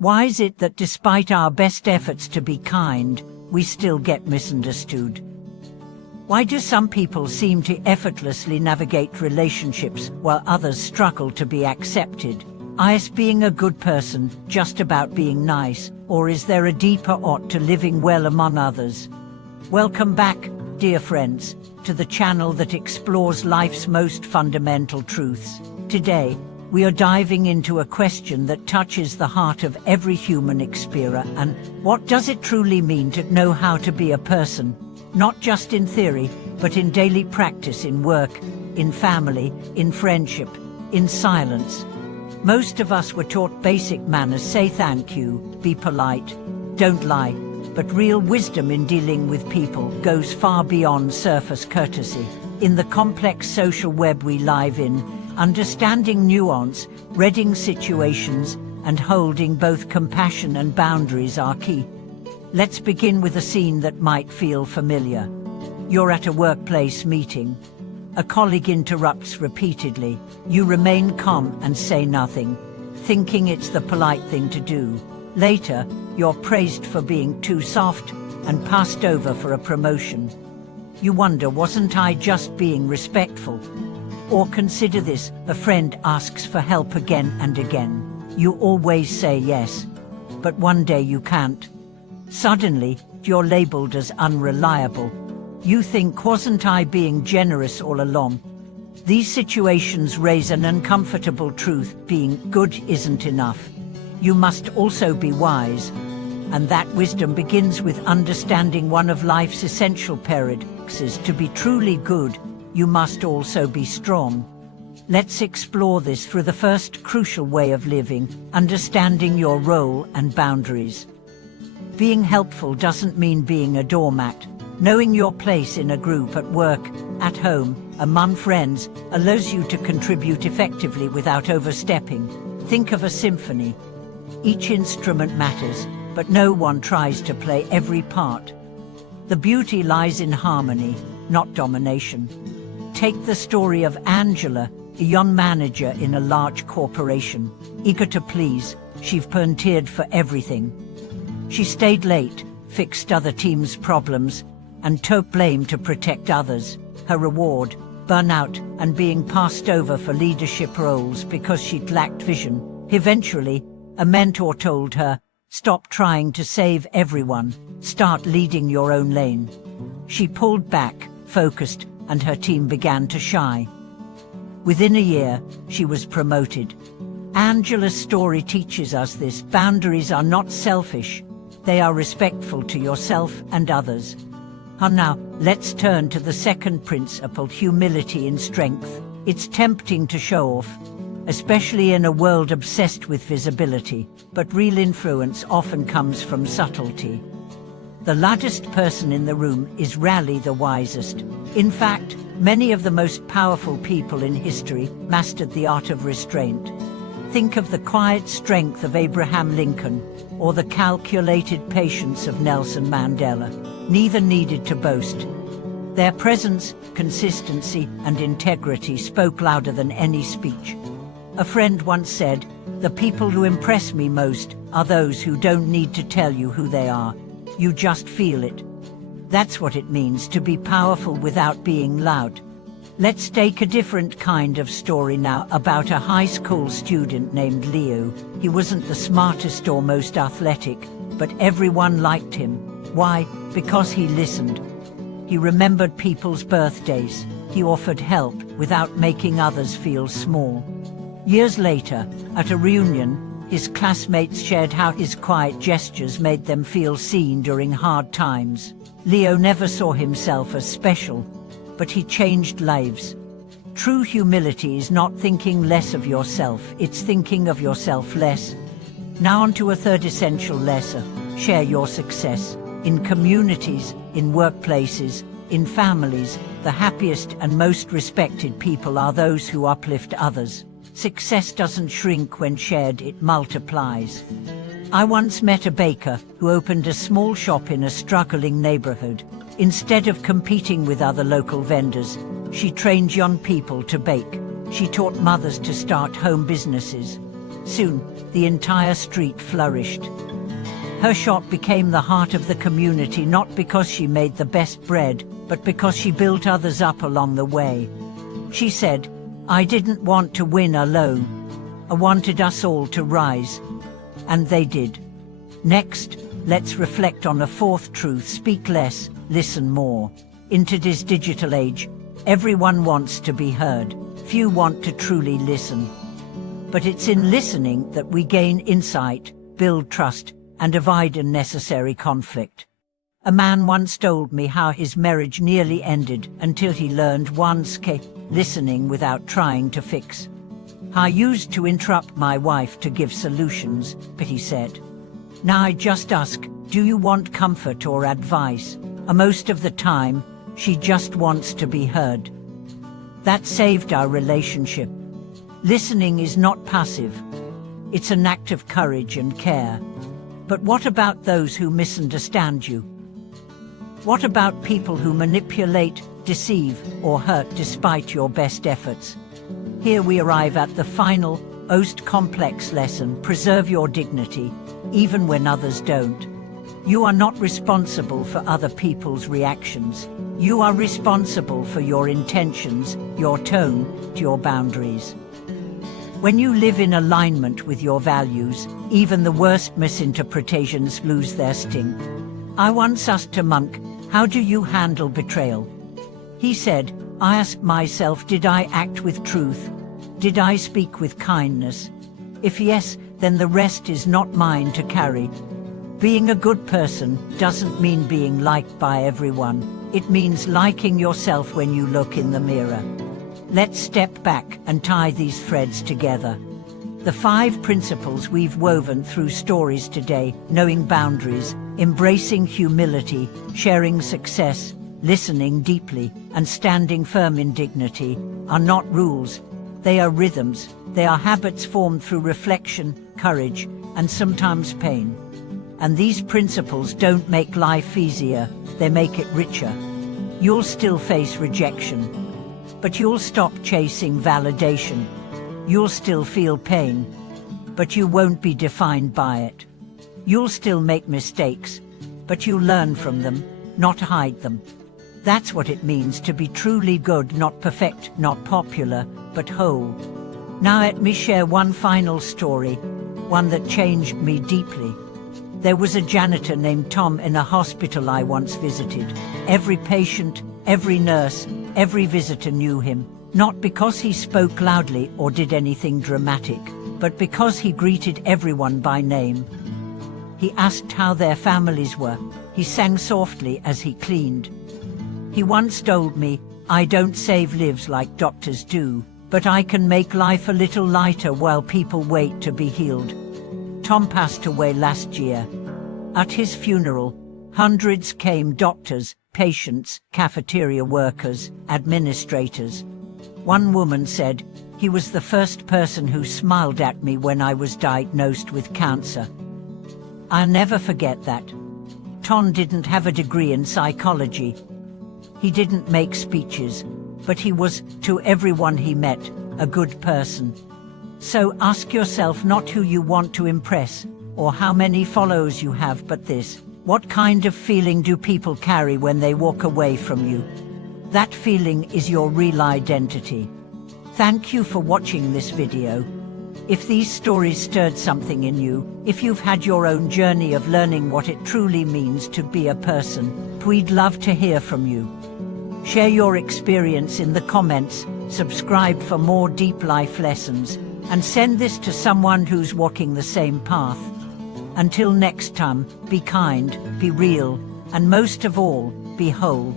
Why is it that despite our best efforts to be kind, we still get misunderstood? Why do some people seem to effortlessly navigate relationships while others struggle to be accepted? Is being a good person just about being nice, or is there a deeper ought to living well among others? Welcome back, dear friends, to the channel that explores life's most fundamental truths. Today, we are diving into a question that touches the heart of every human experience, and what does it truly mean to know how to be a person? Not just in theory, but in daily practice, in work, in family, in friendship, in silence. Most of us were taught basic manners: say thank you, be polite, don't lie. But real wisdom in dealing with people goes far beyond surface courtesy. In the complex social web we live in, understanding nuance, reading situations, and holding both compassion and boundaries are key. Let's begin with a scene that might feel familiar. You're at a workplace meeting. A colleague interrupts repeatedly. You remain calm and say nothing, thinking it's the polite thing to do. Later, you're praised for being too soft and passed over for a promotion. You wonder, wasn't I just being respectful? Or consider this: a friend asks for help again and again. You always say yes, but one day you can't. Suddenly, you're labeled as unreliable. You think, wasn't I being generous all along? These situations raise an uncomfortable truth: being good isn't enough. You must also be wise. And that wisdom begins with understanding one of life's essential paradoxes: to be truly good, you must also be strong. Let's explore this through the first crucial way of living: understanding your role and boundaries. Being helpful doesn't mean being a doormat. Knowing your place in a group, at work, at home, among friends, allows you to contribute effectively without overstepping. Think of a symphony. Each instrument matters, but no one tries to play every part. The beauty lies in harmony, not domination. Take the story of Angela, a young manager in a large corporation. Eager to please, she volunteered for everything. She stayed late, fixed other teams' problems, and took blame to protect others. Her reward: burnout and being passed over for leadership roles because she'd lacked vision. Eventually, a mentor told her, "Stop trying to save everyone, start leading your own lane." She pulled back, focused, and her team began to shine. Within a year, she was promoted. Angela's story teaches us this: boundaries are not selfish, they are respectful to yourself and others. And now, let's turn to the second principle: humility in strength. It's tempting to show off, especially in a world obsessed with visibility, but real influence often comes from subtlety. The loudest person in the room is rarely the wisest. In fact, many of the most powerful people in history mastered the art of restraint. Think of the quiet strength of Abraham Lincoln, or the calculated patience of Nelson Mandela. Neither needed to boast. Their presence, consistency, and integrity spoke louder than any speech. A friend once said, "The people who impress me most are those who don't need to tell you who they are. You just feel it." That's what it means to be powerful without being loud. Let's take a different kind of story now, about a high school student named Leo. He wasn't the smartest or most athletic, but everyone liked him. Why? Because he listened. He remembered people's birthdays. He offered help without making others feel small. Years later, at a reunion, his classmates shared how his quiet gestures made them feel seen during hard times. Leo never saw himself as special, but he changed lives. True humility is not thinking less of yourself, it's thinking of yourself less. Now on to a third essential lesson: share your success. In communities, in workplaces, in families, the happiest and most respected people are those who uplift others. Success doesn't shrink when shared, it multiplies. I once met a baker who opened a small shop in a struggling neighborhood. Instead of competing with other local vendors, she trained young people to bake. She taught mothers to start home businesses. Soon, the entire street flourished. Her shop became the heart of the community, not because she made the best bread, but because she built others up along the way. She said, "I didn't want to win alone. I wanted us all to rise." And they did. Next, let's reflect on a fourth truth: speak less, listen more. In today's digital age, everyone wants to be heard. Few want to truly listen. But it's in listening that we gain insight, build trust, and avoid unnecessary conflict. A man once told me how his marriage nearly ended until he learned once listening without trying to fix. I used to interrupt my wife to give solutions, but he said, "Now I just ask, do you want comfort or advice?" And most of the time, she just wants to be heard. That saved our relationship. Listening is not passive. It's an act of courage and care. But what about those who misunderstand you? What about people who manipulate, deceive, or hurt despite your best efforts? Here we arrive at the final, most complex lesson: preserve your dignity, even when others don't. You are not responsible for other people's reactions. You are responsible for your intentions, your tone, your boundaries. When you live in alignment with your values, even the worst misinterpretations lose their sting. I once asked a monk, "How do you handle betrayal?" He said, "I ask myself, did I act with truth? Did I speak with kindness? If yes, then the rest is not mine to carry." Being a good person doesn't mean being liked by everyone. It means liking yourself when you look in the mirror. Let's step back and tie these threads together. The 5 principles we've woven through stories today: knowing boundaries, embracing humility, sharing success, listening deeply, and standing firm in dignity, are not rules. They are rhythms. They are habits formed through reflection, courage, and sometimes pain. And these principles don't make life easier, they make it richer. You'll still face rejection, but you'll stop chasing validation. You'll still feel pain, but you won't be defined by it. You'll still make mistakes, but you learn from them, not hide them. That's what it means to be truly good, not perfect, not popular, but whole. Now let me share one final story, one that changed me deeply. There was a janitor named Tom in a hospital I once visited. Every patient, every nurse, every visitor knew him, not because he spoke loudly or did anything dramatic, but because he greeted everyone by name. He asked how their families were. He sang softly as he cleaned. He once told me, "I don't save lives like doctors do, but I can make life a little lighter while people wait to be healed." Tom passed away last year. At his funeral, hundreds came: doctors, patients, cafeteria workers, administrators. One woman said, "He was the first person who smiled at me when I was diagnosed with cancer." I'll never forget that. Tom didn't have a degree in psychology. He didn't make speeches, but he was, to everyone he met, a good person. So ask yourself not who you want to impress, or how many followers you have, but this: what kind of feeling do people carry when they walk away from you? That feeling is your real identity. Thank you for watching this video. If these stories stirred something in you, if you've had your own journey of learning what it truly means to be a person, we'd love to hear from you. Share your experience in the comments, subscribe for more deep life lessons, and send this to someone who's walking the same path. Until next time, be kind, be real, and most of all, be whole.